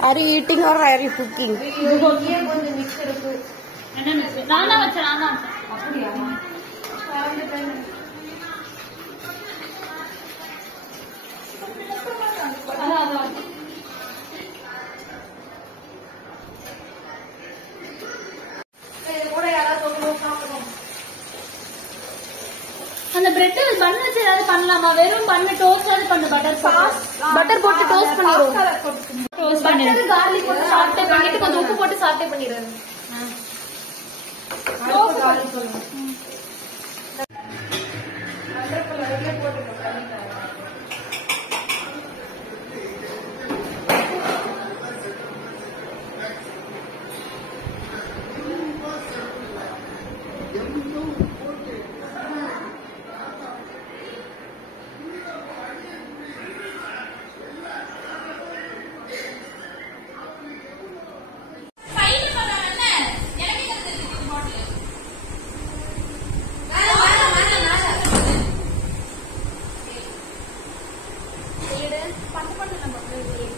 Are you eating or are you cooking? நானா வச்சேன். அப்படியா? அந்த பிரெட் பன் வச்சு ஏதாவது பண்ணலாமா? வெறும் பண்ணு டோஸ்ட் பண்ணு. பட்டர் போட்டு டோஸ்ட் பண்ணிடுவோம். டோஸ்ட் பண்ணிடு. கார்லிக் போட்டு சாட்டே பண்ணிட்டு கொஞ்சம் உப்பு போட்டு சாட்டே பண்ணிடுறேன். கார்லிக் போடு. பண்ணு நம்ம